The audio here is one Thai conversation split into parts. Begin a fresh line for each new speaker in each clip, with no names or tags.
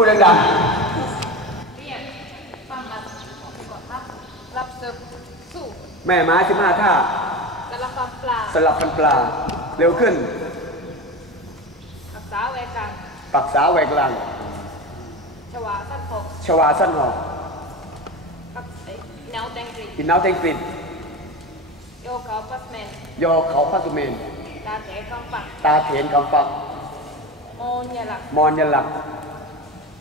พูดดังเร
ียกฟังรับกดรับรับเสิร์ฟสู้
ๆแม่ม้าสิบห้าท่า
สารพัดปลา
สลับฟันปลา เร็วขึ้น
รักษาเวกัน
ปักษาแหวกหลัง
ชวาสั้นหก
ชวาสั้นหอก
กับไอ้แนวแตงกรี
กินน้ำเต็งกลิ่น
โยเขาปัสแมน
ยอเขาพระสุเมน
ตาแถกำปัก
ตาเถนกำปัก
โมนยาหลักมอนยันหลัก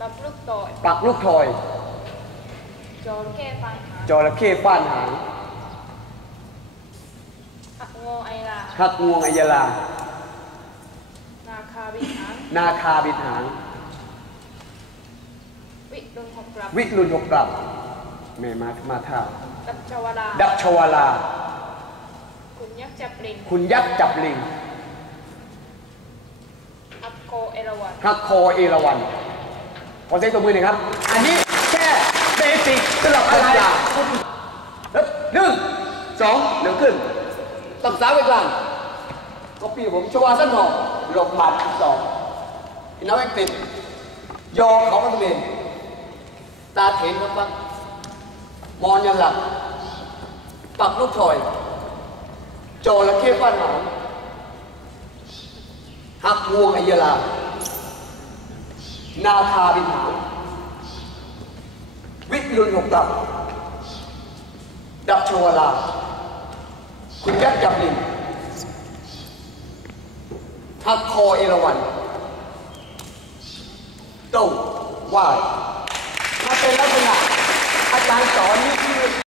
ตับลูกโตย
ปักลูกทอย
โจรแค่ฟังหา
จระเข้ฟ้านหาง
หักโงไอลา
หักงวงอัยลา
นาคาวิหาร
นาคาบิดหาง
วิดุลหกกลับ
วิรุณหกกลับแม่มามาท่าดับชวดาดับชวาลา
คุณยักษ์จับลิง
คุณยักษ์จับลิง
อักโคเอราวัน
ฮักคอเอราวัน ขอเซ็ตตัวมือหน่อยครับ อันนี้แค่เบสิกสำหรับคนยาหนึ่งสองเร็วขึ้นตับสาวไปกลางก็ปีผมชวาสั้นหอกหลบหมัดสองอินเอาแอคติฟยอเขาก็ตะเมนตาเถนครับปักมอนยันหลักปักลูกถอยโจระเข้ฟันหางหักงวงอัยลา นาคาบินหางวิรุณหกดับดับชวลา คุณยักษ์จับลิงหักคอเอราวันโต้ว่ายมาเป็นลักษณะอาจารย์สอนนี่คือ